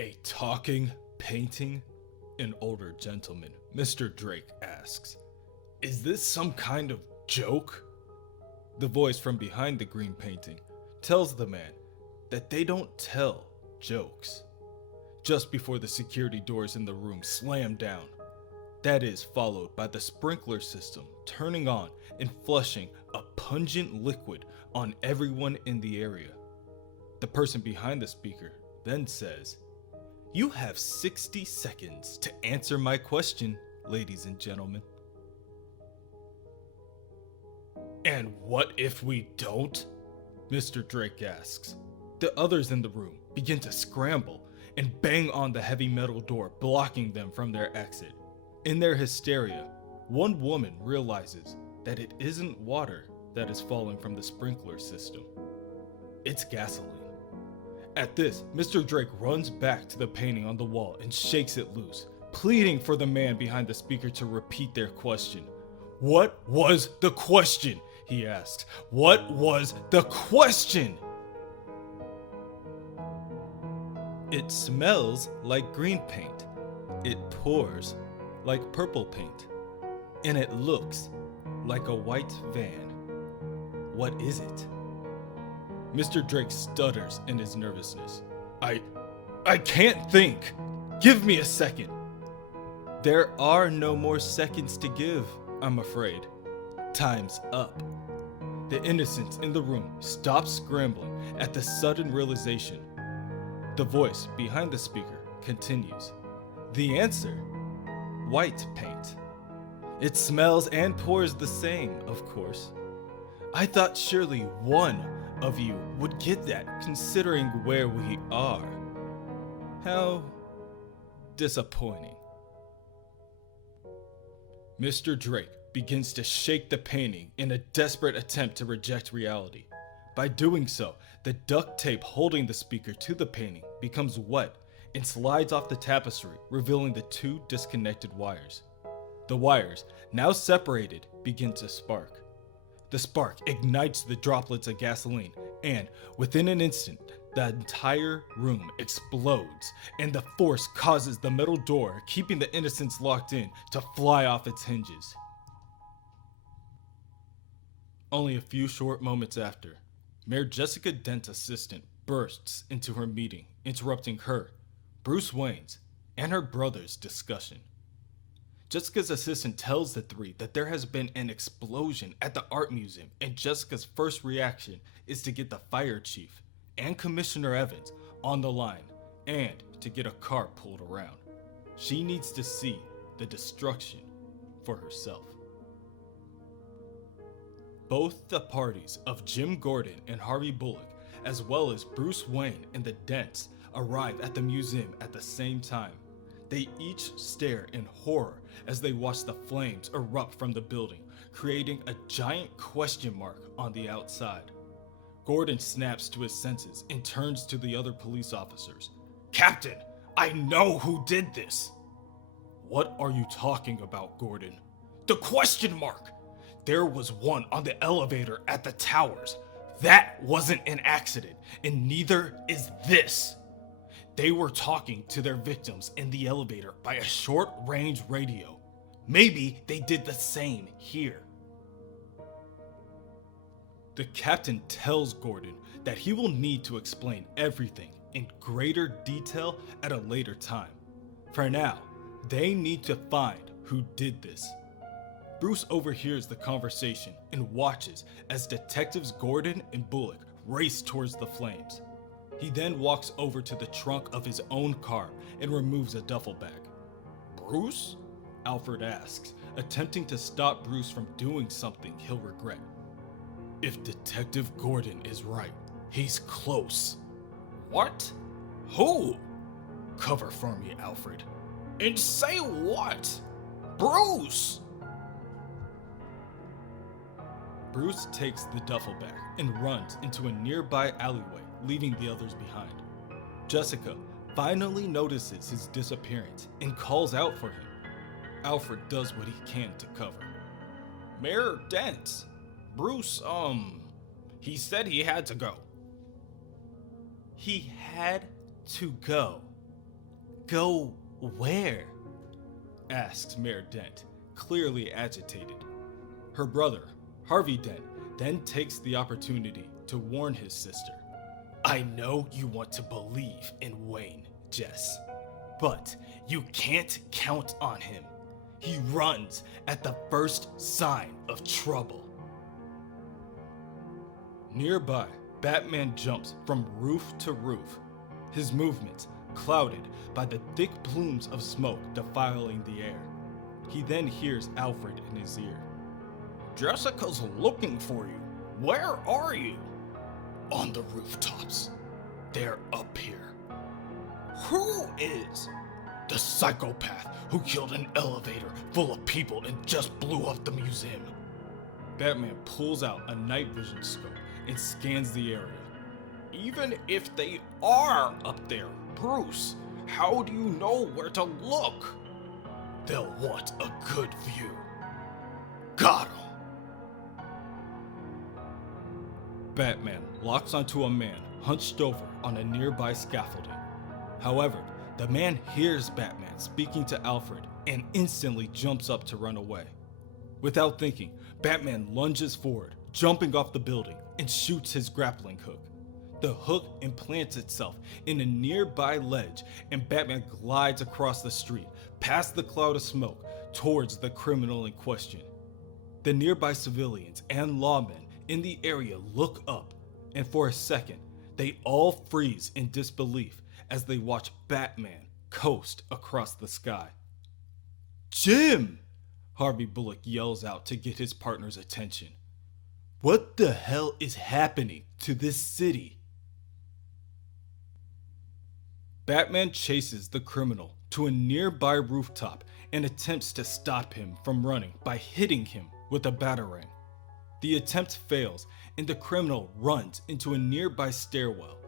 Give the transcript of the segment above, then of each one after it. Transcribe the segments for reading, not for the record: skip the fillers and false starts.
A talking painting? An older gentleman, Mr. Drake, asks. Is this some kind of joke? The voice from behind the green painting tells the man that they don't tell jokes. Just before the security doors in the room slam down, that is followed by the sprinkler system turning on and flushing a pungent liquid on everyone in the area. The person behind the speaker then says, "You have 60 seconds to answer my question, ladies and gentlemen." And what if we don't? Mr. Drake asks. The others in the room begin to scramble and bang on the heavy metal door, blocking them from their exit. In their hysteria, one woman realizes that it isn't water that is falling from the sprinkler system. It's gasoline. At this, Mr. Drake runs back to the painting on the wall and shakes it loose, pleading for the man behind the speaker to repeat their question. "What was the question?" he asked. "What was the question?" "It smells like green paint. It pours like purple paint. And it looks like a white van. What is it?" Mr. Drake stutters in his nervousness. I can't think. Give me a second." "There are no more seconds to give, I'm afraid. Time's up." The innocents in the room stop scrambling at the sudden realization. The voice behind the speaker continues. "The answer? White paint. It smells and pours the same, of course. I thought surely one of you would get that, considering where we are. How disappointing." Mr. Drake begins to shake the painting in a desperate attempt to reject reality. By doing so, the duct tape holding the speaker to the painting becomes wet and slides off the tapestry, revealing the two disconnected wires. The wires, now separated, begin to spark. The spark ignites the droplets of gasoline, and within an instant, the entire room explodes, and the force causes the metal door, keeping the innocents locked in, to fly off its hinges. Only a few short moments after, Mayor Jessica Dent's assistant bursts into her meeting, interrupting her, Bruce Wayne's, and her brother's discussion. Jessica's assistant tells the three that there has been an explosion at the art museum, and Jessica's first reaction is to get the fire chief and Commissioner Evans on the line and to get a car pulled around. She needs to see the destruction for herself. Both the parties of Jim Gordon and Harvey Bullock, as well as Bruce Wayne and the Dents, arrive at the museum at the same time. They each stare in horror as they watch the flames erupt from the building, creating a giant question mark on the outside. Gordon snaps to his senses and turns to the other police officers. "Captain, I know who did this." "What are you talking about, Gordon?" "The question mark! There was one on the elevator at the towers. That wasn't an accident, and neither is this. They were talking to their victims in the elevator by a short-range radio. Maybe they did the same here." The captain tells Gordon that he will need to explain everything in greater detail at a later time. For now, they need to find who did this. Bruce overhears the conversation and watches as Detectives Gordon and Bullock race towards the flames. He then walks over to the trunk of his own car and removes a duffel bag. "Bruce?" Alfred asks, attempting to stop Bruce from doing something he'll regret. "If Detective Gordon is right, he's close." "What? Who?" "Cover for me, Alfred." "And say what? Bruce!" Bruce takes the duffel bag and runs into a nearby alleyway, leaving the others behind. Jessica finally notices his disappearance and calls out for him. Alfred does what he can to cover. "Mayor Dent, Bruce, he said he had to go." "He had to go?" Go where? Asks Mayor Dent, clearly agitated. Her brother, Harvey Dent, then takes the opportunity to warn his sister. I know you want to believe in Wayne, Jess, but you can't count on him. He runs at the first sign of trouble. Nearby, Batman jumps from roof to roof, his movements clouded by the thick plumes of smoke defiling the air. He then hears Alfred in his ear. Jessica's looking for you. Where are you? On the rooftops. They're up here. Who is? The psychopath who killed an elevator full of people and just blew up the museum. Batman pulls out a night vision scope and scans the area. Even if they are up there, Bruce, how do you know where to look? They'll want a good view. Got him. Batman locks onto a man hunched over on a nearby scaffolding. However, the man hears Batman speaking to Alfred and instantly jumps up to run away. Without thinking, Batman lunges forward, jumping off the building, and shoots his grappling hook. The hook implants itself in a nearby ledge, and Batman glides across the street, past the cloud of smoke, towards the criminal in question. The nearby civilians and lawmen in the area look up, and for a second, they all freeze in disbelief as they watch Batman coast across the sky. Jim! Harvey Bullock yells out to get his partner's attention. What the hell is happening to this city? Batman chases the criminal to a nearby rooftop and attempts to stop him from running by hitting him with a batarang. The attempt fails and the criminal runs into a nearby stairwell.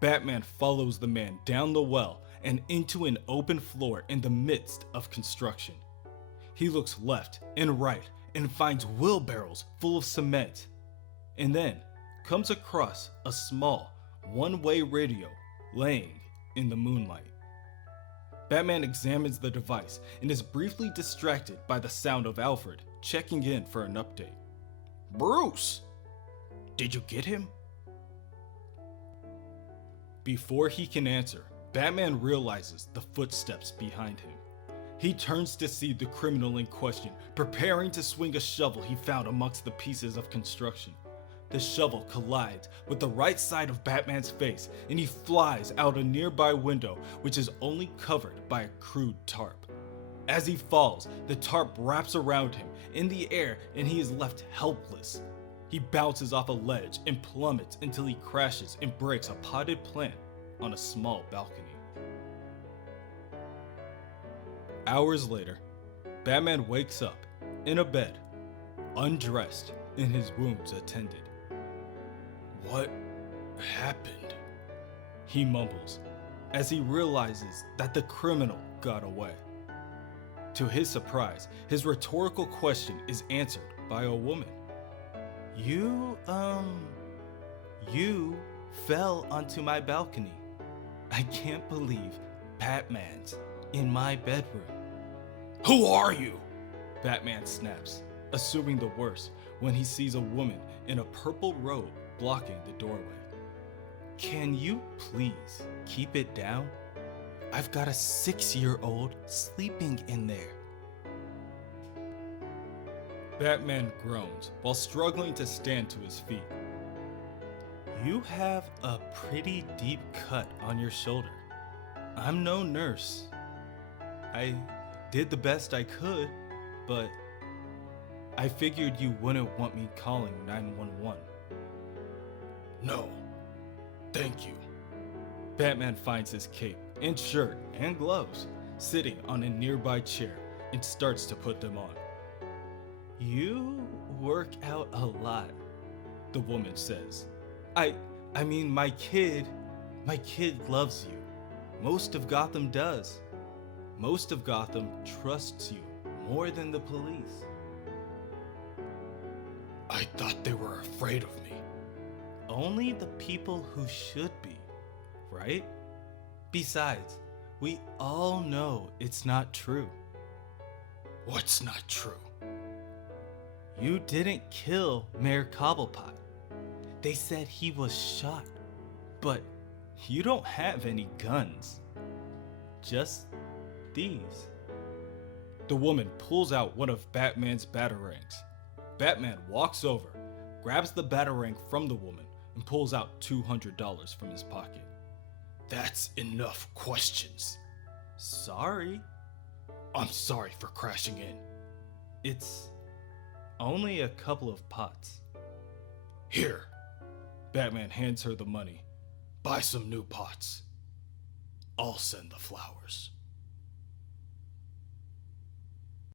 Batman follows the man down the well and into an open floor in the midst of construction. He looks left and right and finds wheelbarrows full of cement, and then comes across a small one-way radio laying in the moonlight. Batman examines the device and is briefly distracted by the sound of Alfred checking in for an update. Bruce! Did you get him? Before he can answer, Batman realizes the footsteps behind him. He turns to see the criminal in question preparing to swing a shovel he found amongst the pieces of construction. The shovel collides with the right side of Batman's face and he flies out a nearby window which is only covered by a crude tarp. As he falls, the tarp wraps around him in the air and he is left helpless. He bounces off a ledge and plummets until he crashes and breaks a potted plant on a small balcony. Hours later, Batman wakes up in a bed, undressed and his wounds attended. What happened? He mumbles as he realizes that the criminal got away. To his surprise, his rhetorical question is answered by a woman. You fell onto my balcony. I can't believe Batman's in my bedroom. Who are you? Batman snaps, assuming the worst when he sees a woman in a purple robe blocking the doorway. Can you please keep it down? I've got a 6-year-old sleeping in there. Batman groans while struggling to stand to his feet. You have a pretty deep cut on your shoulder. I'm no nurse. I did the best I could, but I figured you wouldn't want me calling 911. No, thank you. Batman finds his cape and shirt and gloves sitting on a nearby chair and starts to put them on. You work out a lot, the woman says. I mean, my kid loves you. Most of Gotham does. Most of Gotham trusts you more than the police. I thought they were afraid of me. Only the people who should be, right? Besides, We all know it's not true. What's not true? You didn't kill Mayor Cobblepot. They said he was shot, but you don't have any guns. Just these. The woman pulls out one of Batman's batarangs. Batman walks over, grabs the batarang from the woman, and pulls out $200 from his pocket. That's enough questions. Sorry. I'm sorry for crashing in. It's only a couple of pots. Here. Batman hands her the money. Buy some new pots. I'll send the flowers.